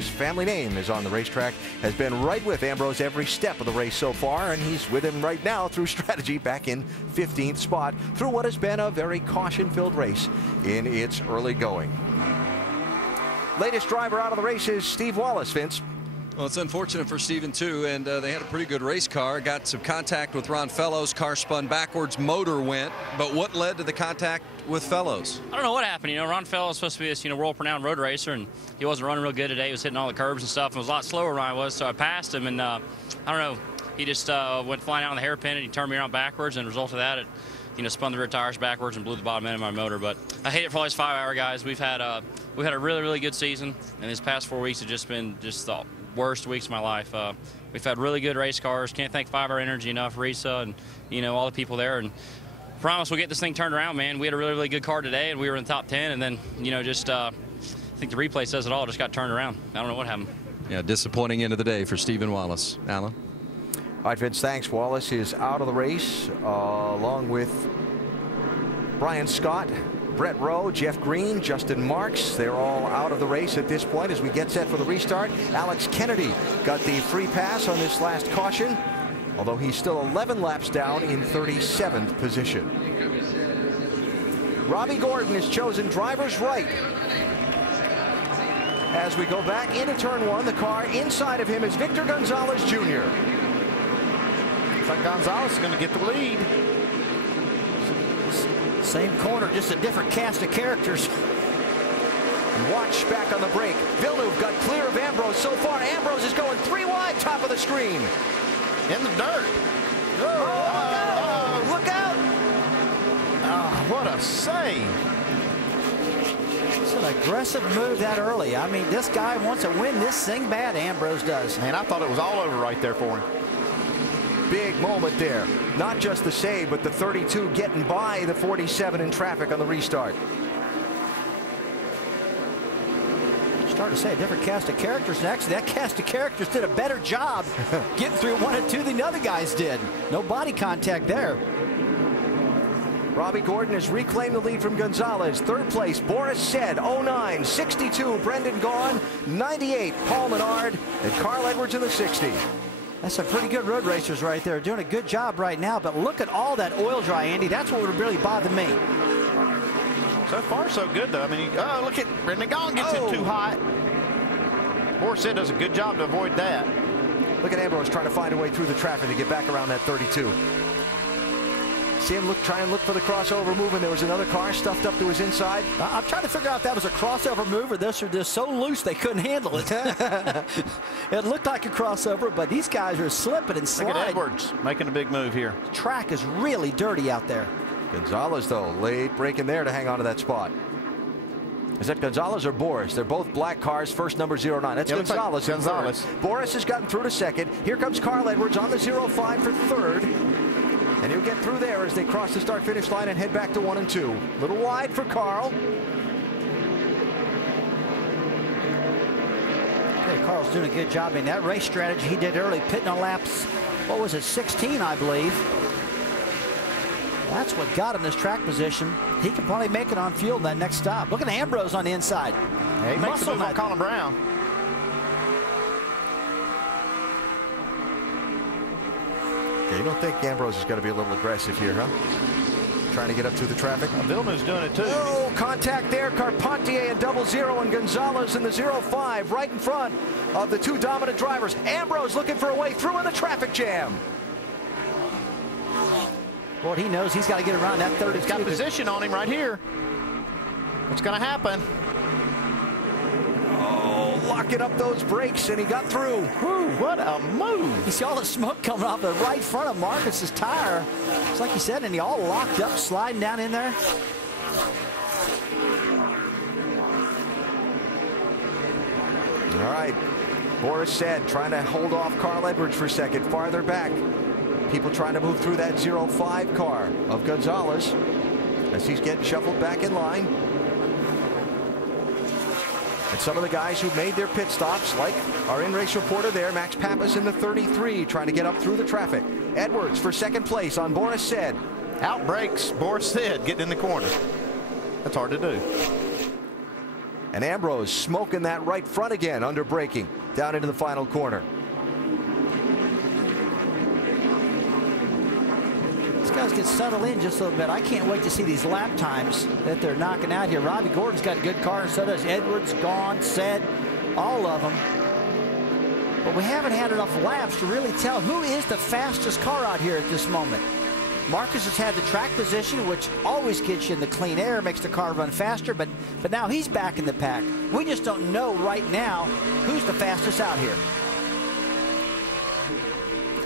whose family name is on the racetrack, has been right with Ambrose every step of the race so far, and he's with him right now through strategy back in 15th spot through what has been a very caution-filled race in its early going. Latest driver out of the race is Steve Wallace, Vince. Well, it's unfortunate for Steven, too, and they had a pretty good race car. Got some contact with Ron Fellows. Car spun backwards, motor went. But what led to the contact with Fellows? I don't know what happened. You know, Ron Fellows was supposed to be this, world-renowned road racer, and he wasn't running real good today. He was hitting all the curbs and stuff, and was a lot slower than I was, so I passed him, and I don't know. He just went flying out on the hairpin, and he turned me around backwards, and as a result of that, it spun the rear tires backwards and blew the bottom end of my motor. But I hate it for all these 5-hour guys. We've had a really, really good season, and these past 4 weeks have just been the worst weeks of my life. We've had really good race cars. Can't thank 5-Hour Energy enough, Risa, and all the people there. And promise we'll get this thing turned around, man. We had a really, really good car today, and we were in the top 10. And then I think the replay says it all. Just got turned around. I don't know what happened. Yeah, disappointing end of the day for Stephen Wallace. Alan. All right, Vince, thanks. Wallace is out of the race along with Brian Scott, Brett Rowe, Jeff Green, Justin Marks. They're all out of the race at this point as we get set for the restart. Alex Kennedy got the free pass on this last caution, although he's still 11 laps down in 37th position. Robbie Gordon is chosen driver's right. As we go back into turn one, the car inside of him is Victor Gonzalez Jr. Looks like Gonzalez is going to get the lead. Same corner, just a different cast of characters. And watch back on the brake. Villeneuve got clear of Ambrose so far. Ambrose is going 3 wide, top of the screen. In the dirt. Oh, look out! Oh, what a save. It's an aggressive move that early. I mean, this guy wants to win this thing bad. Ambrose does. Man, I thought it was all over right there for him. Big moment there. Not just the save, but the 32 getting by the 47 in traffic on the restart. Starting to say a different cast of characters, and actually that cast of characters did a better job getting through 1 and 2 than the other guys did. No body contact there. Robbie Gordon has reclaimed the lead from Gonzalez. Third place, Boris Said, 09. 62, Brendan Gaughan. 98, Paul Menard. And Carl Edwards in the 60. That's some pretty good road racers right there. Doing a good job right now, but look at all that oil dry, Andy. That's what would really bother me. So far, so good, though. I mean, oh, look at Brendan Gaughan gets it too hot. Boris Said does a good job to avoid that. Look at Ambrose trying to find a way through the traffic to get back around that 32. See him try and look for the crossover move, and there was another car stuffed up to his inside. I'm trying to figure out if that was a crossover move or this so loose they couldn't handle it. It looked like a crossover, but these guys are slipping and sliding. Look at Edwards making a big move here. The track is really dirty out there. Gonzalez, though, late breaking there to hang on to that spot. Is that Gonzalez or Boris? They're both black cars, first number 09. That's Gonzalez. Like Gonzalez. Boris has gotten through to second. Here comes Carl Edwards on the 05 for third. And he'll get through there as they cross the start-finish line and head back to 1 and 2. A little wide for Carl. Okay, Carl's doing a good job in that race strategy he did early, pitting on laps, what was it, 16, I believe. That's what got him this track position. He can probably make it on fuel in that next stop. Look at Ambrose on the inside. Yeah, he makes the move on Colin Brown. Yeah, you don't think Ambrose is going to be a little aggressive here, huh? Trying to get up through the traffic. Villeneuve's doing it too. Oh, contact there. Carpentier and 00 and Gonzalez in the 05 right in front of the two dominant drivers. Ambrose looking for a way through in the traffic jam. Boy, he knows he's got to get around that 30. He's got position on him right here. What's going to happen? Oh, locking up those brakes, and he got through. Whew, what a move. You see all the smoke coming off the right front of Marcus's tire. It's like you said, and he all locked up, sliding down in there. All right. Boris Said trying to hold off Carl Edwards for a second, farther back. People trying to move through that 05 car of Gonzalez as he's getting shuffled back in line. And some of the guys who made their pit stops, like our in-race reporter there, Max Pappas in the 33, trying to get up through the traffic. Edwards for second place on Boris Said. Out breaks Boris Said getting in the corner. That's hard to do. And Ambrose smoking that right front again, under braking down into the final corner. These guys get settled in just a little bit. I can't wait to see these lap times that they're knocking out here. Robbie Gordon's got a good car, and so does Edwards, Gone, Said, all of them. But we haven't had enough laps to really tell who is the fastest car out here at this moment. Marcus has had the track position, which always gets you in the clean air, makes the car run faster, but now he's back in the pack. We just don't know right now who's the fastest out here.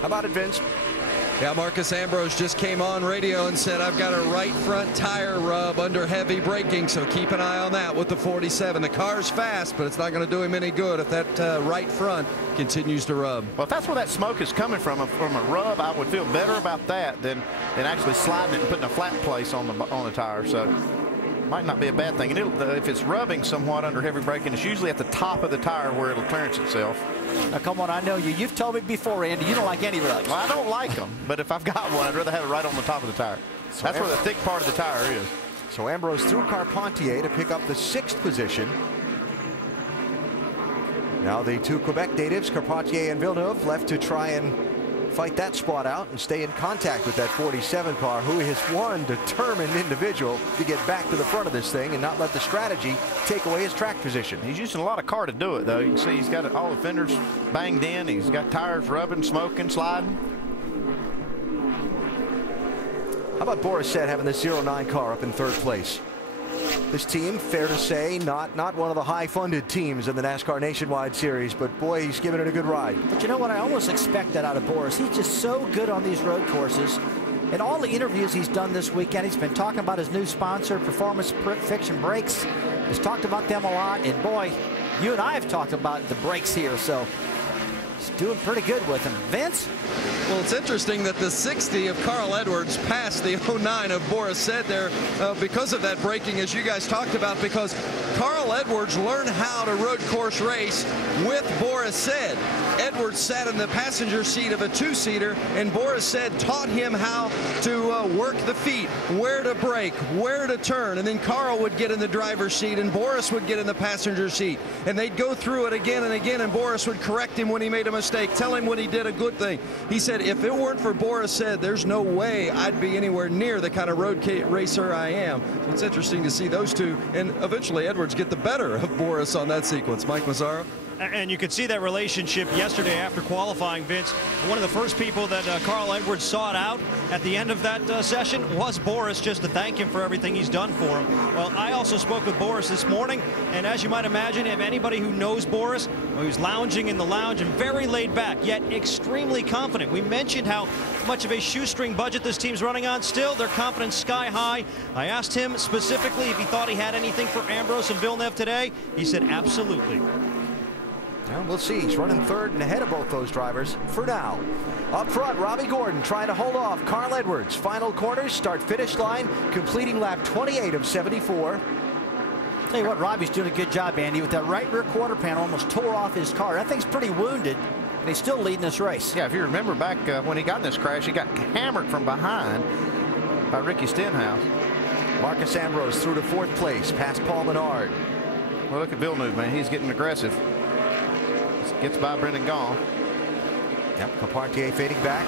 How about it, Vince? Yeah, Marcus Ambrose just came on radio and said, I've got a right front tire rub under heavy braking, so keep an eye on that with the 47. The car's fast, but it's not going to do him any good if that right front continues to rub. Well, if that's where that smoke is coming from a rub, I would feel better about that than actually sliding it and putting a flat place on the tire. So might not be a bad thing. And if it's rubbing somewhat under heavy braking, it's usually at the top of the tire where it'll clearance itself. Now, come on, I know you. You've told me before, Andy, you don't like any rubs. Well, I don't like them, but if I've got one, I'd rather have it right on the top of the tire. That's where the thick part of the tire is. So Ambrose through Carpentier to pick up the 6th position. Now the 2 Quebec natives, Carpentier and Villeneuve, left to try and fight that spot out and stay in contact with that 47 car, who is one determined individual to get back to the front of this thing and not let the strategy take away his track position. He's using a lot of car to do it, though. You can see he's got all the fenders banged in. He's got tires rubbing, smoking, sliding. How about Boris Said having the 09 car up in 3rd place? This team, fair to say, not one of the high-funded teams in the NASCAR Nationwide Series, but boy, he's giving it a good ride. But you know what? I almost expect that out of Boris. He's just so good on these road courses. In all the interviews he's done this weekend, he's been talking about his new sponsor, Performance Fiction Brakes. He's talked about them a lot, and boy, you and I have talked about the brakes here, so he's doing pretty good with them. Vince? Well, it's interesting that the 60 of Carl Edwards passed the 09 of Boris Said there because of that braking, as you guys talked about, because Carl Edwards learned how to road course race with Boris Said. Edwards sat in the passenger seat of a 2-seater, and Boris Said taught him how to work the feet, where to brake, where to turn, and then Carl would get in the driver's seat and Boris would get in the passenger seat, and they'd go through it again and again, and Boris would correct him when he made a mistake, tell him when he did a good thing. He said, if it weren't for Boris Said, there's no way I'd be anywhere near the kind of road racer I am. So it's interesting to see those two, and eventually Edwards get the better of Boris on that sequence. Mike Mazzaro? And you could see that relationship yesterday after qualifying, Vince. One of the first people that Carl Edwards sought out at the end of that session was Boris, just to thank him for everything he's done for him. Well, I also spoke with Boris this morning, and as you might imagine, if anybody who knows Boris, he was lounging in the lounge and very laid back, yet extremely confident. We mentioned how much of a shoestring budget this team's running on. Still, their confidence sky high. I asked him specifically if he thought he had anything for Ambrose and Villeneuve today. He said absolutely. Well, we'll see. He's running 3rd and ahead of both those drivers for now. Up front, Robbie Gordon trying to hold off Carl Edwards. Final corners, start-finish line, completing lap 28 of 74. Tell you what, Robbie's doing a good job, Andy, with that right rear quarter panel almost tore off his car. That thing's pretty wounded, and he's still leading this race. Yeah, if you remember back when he got in this crash, he got hammered from behind by Ricky Stenhouse. Marcus Ambrose through to 4th place, past Paul Menard. Well, look at Villeneuve, man. He's getting aggressive. Gets by Brendan Gaughan. Yep, Carpentier fading back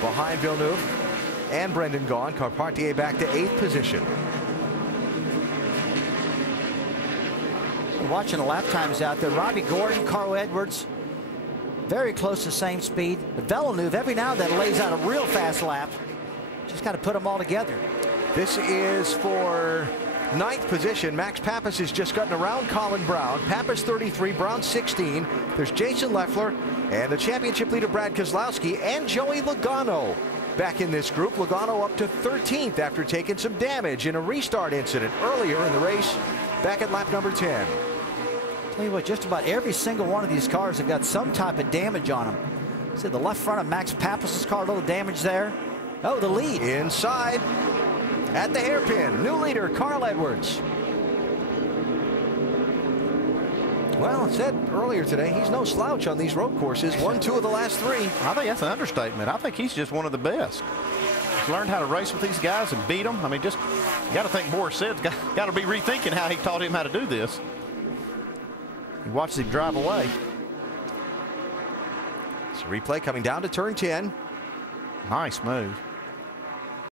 behind Villeneuve and Brendan Gaughan. Carpentier back to 8th position. Watching the lap times out there, Robbie Gordon, Carl Edwards, very close to the same speed. But Villeneuve, every now and then, lays out a real fast lap. Just got to put them all together. This is for 9th position. Max Pappas has just gotten around Colin Brown. Pappas 33, Brown 16. There's Jason Leffler and the championship leader Brad Keselowski and Joey Logano back in this group. Logano up to 13th after taking some damage in a restart incident earlier in the race back at lap number 10. Tell you what, just about every single one of these cars have got some type of damage on them. See the left front of Max Pappas's car, a little damage there. Oh, the lead. Inside at the hairpin, new leader Carl Edwards. Well, it said earlier today, he's no slouch on these road courses. 1-2 of the last 3. I think that's an understatement. I think he's just one of the best. He's learned how to race with these guys and beat them. I mean, just got to think Boris Said's got to be rethinking how he taught him how to do this. He watches him drive away. So replay coming down to turn 10. Nice move.